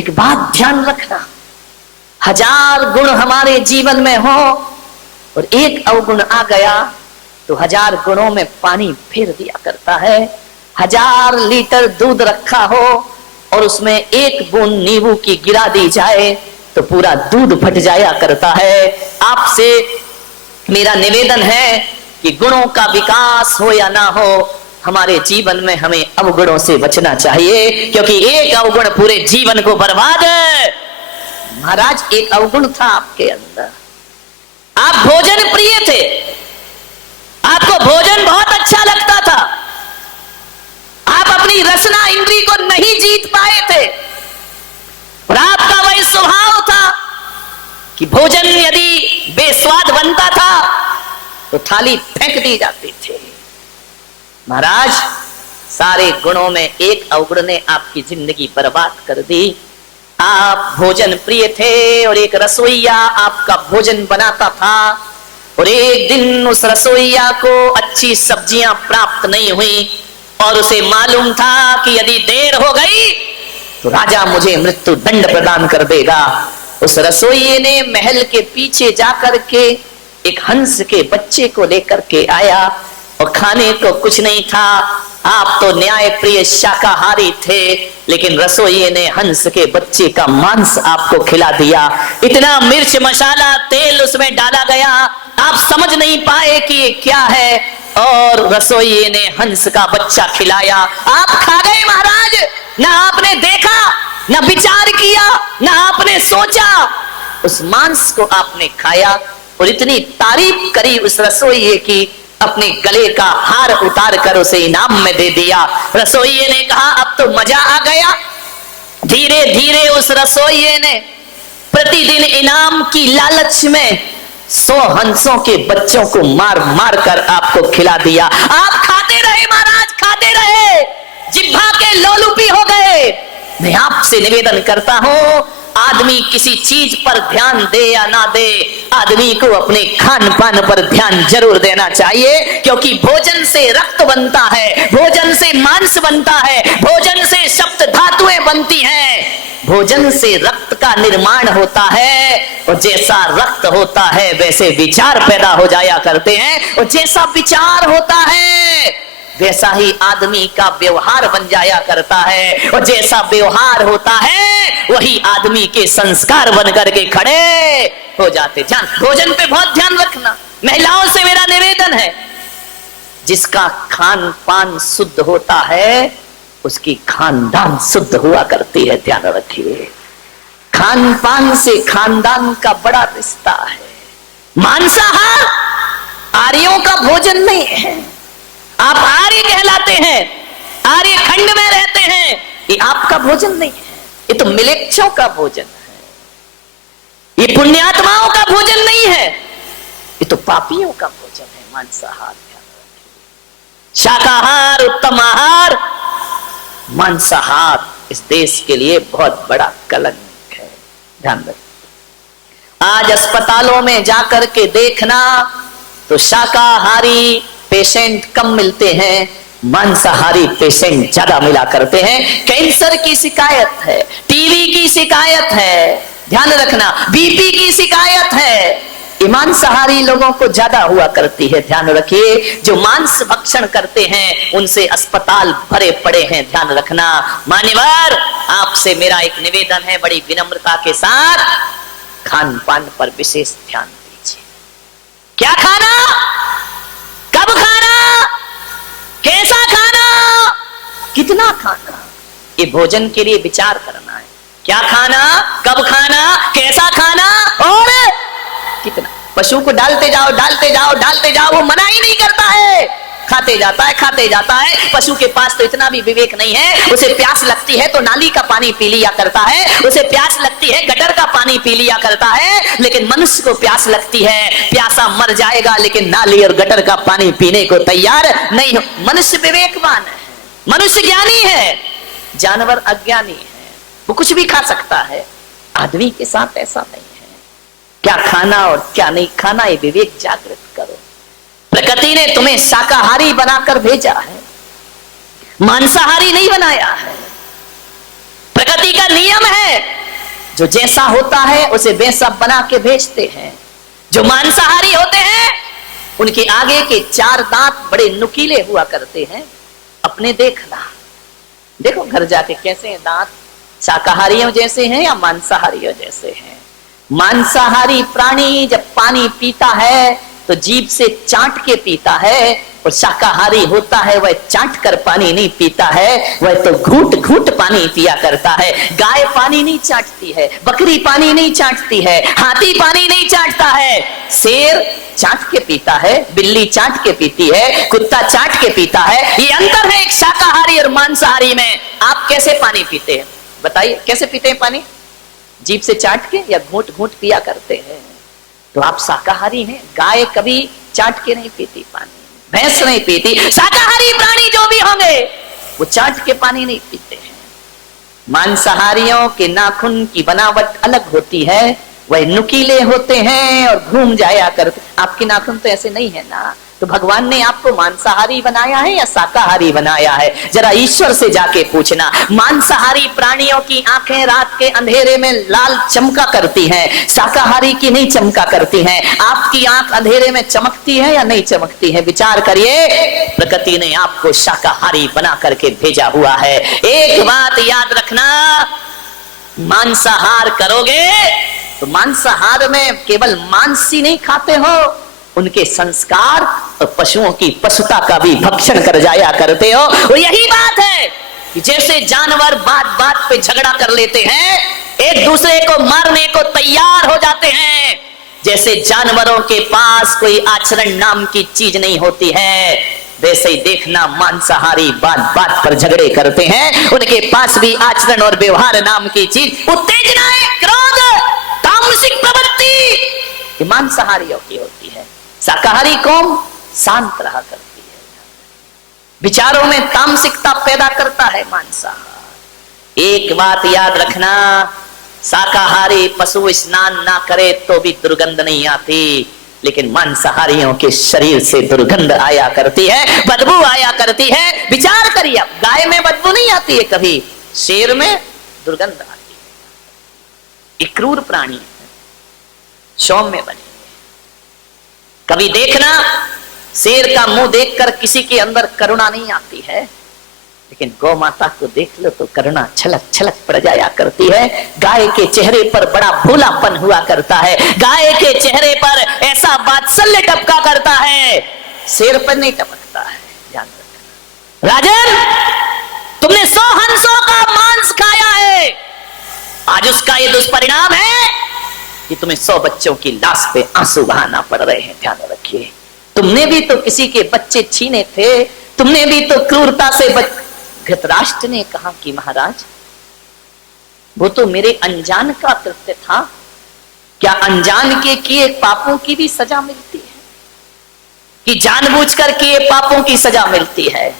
एक बात ध्यान रखना, 1000 गुण हमारे जीवन में हो और एक अवगुण आ गया तो 1000 गुणों में पानी फेर दिया करता है। 1000 लीटर दूध रखा हो और उसमें एक बूंद नींबू की गिरा दी जाए तो पूरा दूध फट जाया करता है। आपसे मेरा निवेदन है कि गुणों का विकास हो या ना हो, हमारे जीवन में हमें अवगुणों से बचना चाहिए, क्योंकि एक अवगुण पूरे जीवन को बर्बाद है। महाराज, एक अवगुण था आपके अंदर, आप भोजन प्रिय थे, आपको भोजन बहुत अच्छा लगता था, आप अपनी रसना इंद्री को नहीं जीत पाए थे और आपका वही स्वभाव था कि भोजन यदि बेस्वाद बनता था तो थाली फेंक दी जाती थी। महाराज, सारे गुणों में एक अवगुण ने आपकी जिंदगी बर्बाद कर दी। आप भोजन प्रिय थे और एक रसोइया आपका भोजन बनाता था और एक दिन उस रसोइया को अच्छी सब्जियां प्राप्त नहीं हुई और उसे मालूम था कि यदि देर हो गई तो राजा मुझे मृत्यु दंड प्रदान कर देगा। उस रसोइये ने महल के पीछे जाकर के एक हंस के बच्चे को लेकर के आया और खाने को कुछ नहीं था। आप तो न्याय प्रिय शाकाहारी थे, लेकिन रसोइये ने हंस के बच्चे का मांस आपको खिला दिया। इतना मिर्च मसाला तेल उसमें डाला गया, आप समझ नहीं पाए कि ये क्या है, और रसोइये ने हंस का बच्चा खिलाया। आप खा गए महाराज, ना आपने देखा, ना विचार किया, ना आपने सोचा, उस मांस को आपने खाया और इतनी तारीफ करी उस रसोइये की, अपने गले का हार उतार कर उसे इनाम में दे दिया। रसोइये ने कहा अब तो मजा आ गया। धीरे धीरे उस रसोइये ने प्रतिदिन इनाम की लालच में 100 हंसों के बच्चों को मार मार कर आपको खिला दिया। आप खाते रहे महाराज, खाते रहे, जिह्वा के लोलुपी हो गए। मैं आपसे निवेदन करता हूं, आदमी किसी चीज पर ध्यान दे या ना दे, आदमी को अपने खान पान पर ध्यान जरूर देना चाहिए, क्योंकि भोजन से रक्त बनता है, भोजन से मांस बनता है, भोजन से सप्त धातुएं बनती हैं, भोजन से रक्त का निर्माण होता है और जैसा रक्त होता है वैसे विचार पैदा हो जाया करते हैं और जैसा विचार होता है वैसा ही आदमी का व्यवहार बन जाया करता है और जैसा व्यवहार होता है वही आदमी के संस्कार बन करके खड़े हो जाते। ध्यान, भोजन पे बहुत ध्यान रखना। महिलाओं से मेरा निवेदन है, जिसका खान पान शुद्ध होता है उसकी खानदान शुद्ध हुआ करती है। ध्यान रखिए, खान पान से खानदान का बड़ा रिश्ता है। मांसाहार आर्यों का भोजन नहीं है। आप आर्य कहलाते हैं, आर्य खंड में रहते हैं, ये आपका भोजन नहीं है, ये तो मिलेच्छों का भोजन है, ये पुण्यात्माओं का भोजन नहीं है, ये तो पापियों का भोजन है। मांसाहार, शाकाहार उत्तम आहार, मांसाहार इस देश के लिए बहुत बड़ा कलंक है। ध्यान रखिए, आज अस्पतालों में जाकर के देखना तो शाकाहारी पेशेंट कम मिलते हैं, मांसाहारी पेशेंट ज्यादा मिला करते हैं। कैंसर की शिकायत है, टीबी की शिकायत है, ध्यान रखना, बीपी की शिकायत है, मांसाहारी लोगों को ज्यादा हुआ करती है। ध्यान रखिए, जो मांस भक्षण करते हैं उनसे अस्पताल भरे पड़े हैं। ध्यान रखना। मान्यवर, आपसे मेरा एक निवेदन है, बड़ी विनम्रता के साथ खान पान पर विशेष ध्यान दीजिए। क्या खाना, कब खाना, कैसा खाना, कितना खाना, ये भोजन के लिए विचार करना है। क्या खाना, कब खाना, कैसा खाना और कितना। पशु को डालते जाओ, डालते जाओ, डालते जाओ, वो मना ही नहीं करता है, खाते जाता है, खाते जाता है। पशु के पास तो इतना भी विवेक नहीं है, उसे प्यास लगती है तो नाली का पानी पी लिया करता है, उसे प्यास लगती है गटर का पानी पी लिया करता है। लेकिन मनुष्य को प्यास लगती है, प्यासा मर जाएगा लेकिन नाली और गटर का पानी पीने को तैयार नहीं हो। मनुष्य विवेकवान है, मनुष्य ज्ञानी है, जानवर अज्ञानी है, वो कुछ भी खा सकता है। आदमी के साथ ऐसा नहीं है। क्या खाना और क्या नहीं खाना, ये विवेक जागृत करो। प्रकृति ने तुम्हें शाकाहारी बनाकर भेजा है, मांसाहारी नहीं बनाया है। प्रकृति का नियम है जो जैसा होता है उसे वैसा बना के भेजते हैं। जो मांसाहारी होते हैं उनके आगे के 4 दांत बड़े नुकीले हुआ करते हैं। अपने देखना, देखो घर जाके कैसे हैं दांत, शाकाहारियों जैसे हैं या मांसाहारियों जैसे हैं। मांसाहारी प्राणी जब पानी पीता है तो जीभ से चाट के पीता है, और शाकाहारी होता है वह चाट कर पानी नहीं पीता है, वह तो घूट घूट पानी पिया करता है। गाय पानी नहीं चाटती है, बकरी पानी नहीं चाटती है, हाथी पानी नहीं चाटता है, शेर चाट के पीता है, बिल्ली चाट के पीती है, कुत्ता चाट के पीता है। ये अंतर है एक शाकाहारी और मांसाहारी में। आप कैसे पानी पीते हैं बताइए, कैसे पीते हैं पानी? जीभ से चाट के या घूट घूट पिया करते हैं? तो आप शाकाहारी हैं। गाय कभी चाट के नहीं पीती पानी, भैंस नहीं पीती। शाकाहारी प्राणी जो भी होंगे वो चाट के पानी नहीं पीते हैं। मांसाहारियों के नाखून की बनावट अलग होती है, वह नुकीले होते हैं और घूम जाया करते। आपके नाखून तो ऐसे नहीं है ना, तो भगवान ने आपको मांसाहारी बनाया है या शाकाहारी बनाया है? जरा ईश्वर से जाके पूछना। मांसाहारी प्राणियों की आंखें रात के अंधेरे में लाल चमका करती हैं, शाकाहारी की नहीं चमका करती हैं। आपकी आंख अंधेरे में चमकती है या नहीं चमकती है? विचार करिए। प्रकृति ने आपको शाकाहारी बना करके भेजा हुआ है। एक बात याद रखना, मांसाहार करोगे तो मांसाहार में केवल मांस ही नहीं खाते हो, उनके संस्कार और पशुओं की पशुता का भी भक्षण कर जाया करते हो। और यही बात है कि जैसे जानवर बात बात पे झगड़ा कर लेते हैं, एक दूसरे को मारने को तैयार हो जाते हैं, जैसे जानवरों के पास कोई आचरण नाम की चीज नहीं होती है, वैसे ही देखना मांसाहारी बात बात पर झगड़े करते हैं। उनके पास भी आचरण और व्यवहार नाम की चीज, उत्तेजनाएं, क्रोध, तामसिक प्रवृत्ति मांसाहारियों की होती है। शाकाहारी कौम शांत रहा करती है, विचारों में तामसिकता पैदा करता है मांसाहार। एक बात याद रखना, शाकाहारी पशु स्नान ना करे तो भी दुर्गंध नहीं आती, लेकिन मांसाहारियों के शरीर से दुर्गंध आया करती है, बदबू आया करती है। विचार करिए, अब गाय में बदबू नहीं आती है कभी, शेर में दुर्गंध आती है। एक क्रूर प्राणी है, सौम्य बने। कभी देखना शेर का मुंह देखकर किसी के अंदर करुणा नहीं आती है, लेकिन गौ माता को देख लो तो करुणा छलक छलक पड़ जाया करती है। गाय के चेहरे पर बड़ा भोलापन हुआ करता है, गाय के चेहरे पर ऐसा वात्सल्य टपका करता है, शेर पर नहीं टपकता है। ध्यान रखना। राजन, तुमने 100 हंसों का मांस खाया है, आज उसका ये दुष्परिणाम है कि तुम्हें 100 बच्चों की लाश पे आंसू बहाना पड़ रहे हैं। ध्यान रखिए, तुमने भी तो किसी के बच्चे छीने थे, तुमने भी तो क्रूरता से धृतराष्ट्र ने कहा कि महाराज वो तो मेरे अनजान का कृत्य था, क्या अनजान के किए पापों की भी सजा मिलती है कि जानबूझकर किए पापों की सजा मिलती है?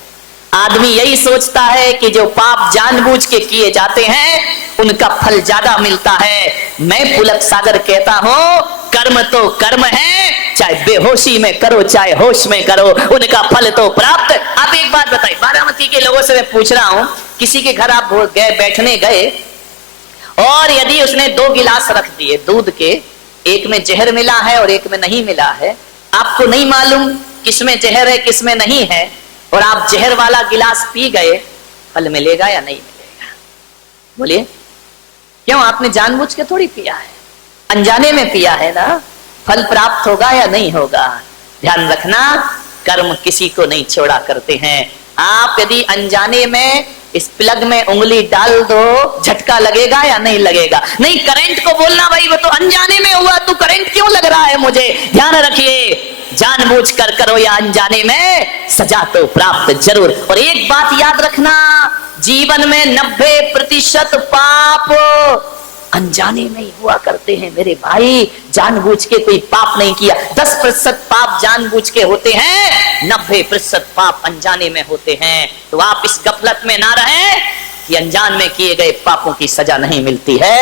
आदमी यही सोचता है कि जो पाप जानबूझ के किए जाते हैं उनका फल ज्यादा मिलता है। मैं पुलक सागर कहता हूं, कर्म तो कर्म है, चाहे बेहोशी में करो चाहे होश में करो, उनका फल तो प्राप्त। आप एक बात बताइए, बारामती के लोगों से मैं पूछ रहा हूं, किसी के घर आप गए, बैठने गए, और यदि उसने 2 गिलास रख दिए दूध के, एक में जहर मिला है और एक में नहीं मिला है, आपको नहीं मालूम किसमें जहर है किसमें नहीं है, और आप जहर वाला गिलास पी गए, फल मिलेगा या नहीं मिलेगा? बोलिए, क्यों? आपने जानबूझ के थोड़ी पिया है, अनजाने में पिया है ना, फल प्राप्त होगा या नहीं होगा? ध्यान रखना, कर्म किसी को नहीं छोड़ा करते हैं। आप यदि अनजाने में इस प्लग में उंगली डाल दो, झटका लगेगा या नहीं लगेगा? नहीं, करंट को बोलना भाई वो तो अनजाने में हुआ, तू करंट क्यों लग रहा है मुझे? ध्यान रखिए, जानबूझ कर करो या अनजाने में, सजा तो प्राप्त जरूर। और एक बात याद रखना, जीवन में 90% पाप अनजाने में ही हुआ करते हैं मेरे भाई, जानबूझ के कोई पाप नहीं किया। 10% पाप जानबूझ के होते हैं, 90% पाप अनजाने में होते हैं। तो आप इस गफलत में ना रहें कि अनजान में किए गए पापों की सजा नहीं मिलती है।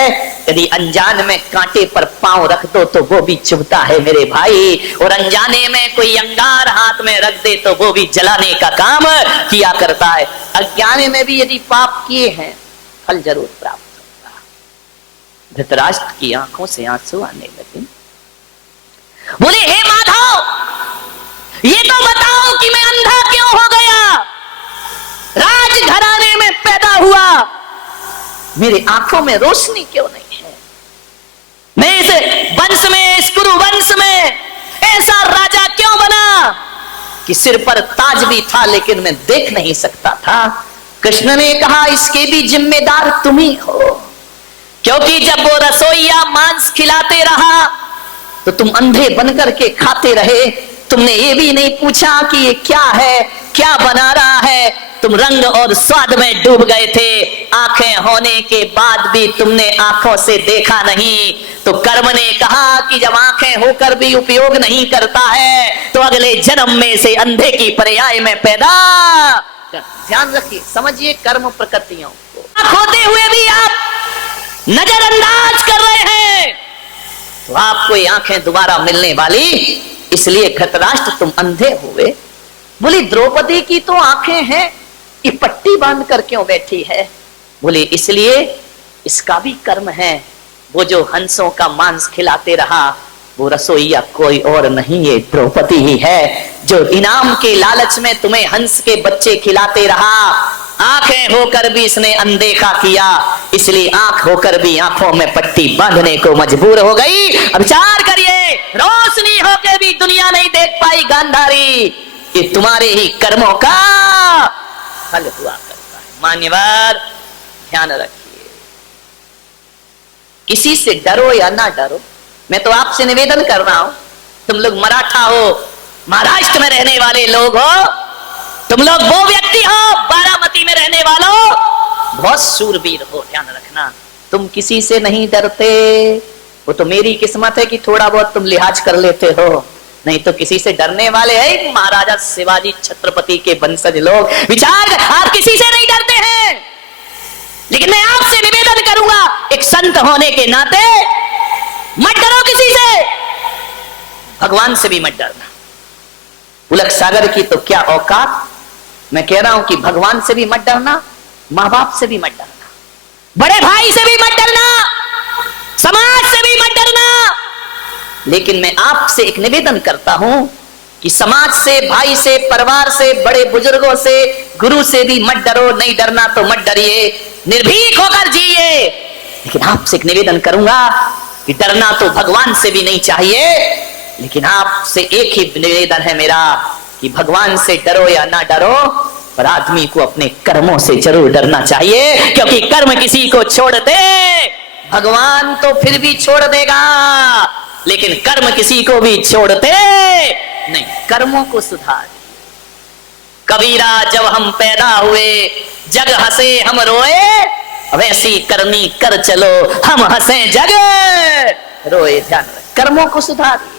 यदि अनजान में कांटे पर पांव रख दो तो वो भी चुभता है मेरे भाई, और अनजाने में कोई अंगार हाथ में रख दे तो वो भी जलाने का काम किया करता है। अज्ञाने में भी यदि पाप किए हैं, फल जरूर प्राप्त होगा। धृतराष्ट्र की आंखों से आंसू आने लगे। बोले हे माधव, ये तो बताओ कि मैं अंधा क्यों हो गया? राजघराने में पैदा हुआ, मेरी आंखों में रोशनी क्यों नहीं है? मैं इस वंश में, इस कुरु वंश में ऐसा राजा क्यों बना कि सिर पर ताज भी था लेकिन मैं देख नहीं सकता था? कृष्ण ने कहा इसके भी जिम्मेदार तुम ही हो, क्योंकि जब वो रसोइया मांस खिलाते रहा तो तुम अंधे बनकर के खाते रहे। तुमने ये भी नहीं पूछा कि ये क्या है, क्या बना रहा है। तुम रंग और स्वाद में डूब गए थे। आंखें होने के बाद भी तुमने आंखों से देखा नहीं। तो कर्म ने कहा कि जब आंखें होकर भी उपयोग नहीं करता है तो अगले जन्म में से अंधे की पर्याय में पैदा। ध्यान रखिए, समझिए कर्म प्रकृतियों को। आंख होते हुए भी आप नजरअंदाज कर रहे हैं तो आपको ये आंखें दोबारा मिलने वाली। इसलिए धृतराष्ट्र तुम अंधे हुए। बोली द्रौपदी की तो आंखें हैं, ये पट्टी बांध कर क्यों बैठी है? बोले इसलिए इसका भी कर्म है। वो जो हंसों का मांस खिलाते रहा वो रसोइया कोई और नहीं, ये द्रौपदी ही है, जो इनाम के लालच में तुम्हें हंस के बच्चे खिलाते रहा। आंखें होकर भी इसने अनदेखा किया, इसलिए आंख होकर भी आंखों में पट्टी बांधने को मजबूर हो गई। अब विचार करिए, रोशनी होकर भी दुनिया नहीं देख पाई गांधारी, ये तुम्हारे ही कर्मों का फल हुआ करता है। मान्यवर ध्यान रखिए, किसी से डरो या ना डरो, मैं तो आपसे निवेदन कर रहा हूं, तुम लोग मराठा हो, महाराष्ट्र में रहने वाले लोग हो, तुम लोग वो व्यक्ति हो बारामती में रहने वालों, बहुत शूरवीर हो। ध्यान रखना, तुम किसी से नहीं डरते। वो तो मेरी किस्मत है कि थोड़ा बहुत तुम लिहाज कर लेते हो, नहीं तो किसी से डरने वाले हैं महाराजा शिवाजी छत्रपति के वंशज लोग। विचार, आप किसी से नहीं डरते हैं, लेकिन मैं आपसे निवेदन करूंगा एक संत होने के नाते मत डरो किसी से, भगवान से भी मत डरना। उलक सागर की तो क्या औकात। मैं कह रहा हूं कि भगवान से भी मत डरना, मां बाप से भी मत डरना, बड़े भाई से भी मत डरना, समाज से भी मत डरना। लेकिन मैं आपसे एक निवेदन करता हूं कि समाज से, भाई से, परिवार से, बड़े बुजुर्गों से, गुरु से भी मत डरो। नहीं डरना तो मत डरिए, निर्भीक होकर जिए। लेकिन आपसे एक निवेदन करूंगा कि डरना तो भगवान से भी नहीं चाहिए, लेकिन आपसे एक ही निवेदन है मेरा कि भगवान से डरो या ना डरो, पर आदमी को अपने कर्मों से जरूर डरना चाहिए, क्योंकि कर्म किसी को छोड़ दे भगवान तो फिर भी छोड़ देगा, लेकिन कर्म किसी को भी छोड़ते नहीं। कर्मों को सुधार। कबीरा जब हम पैदा हुए जग हंसे हम रोए, वैसी करनी कर चलो हम हंसे जग रोए। ध्यान रख, कर्मों को सुधारिए।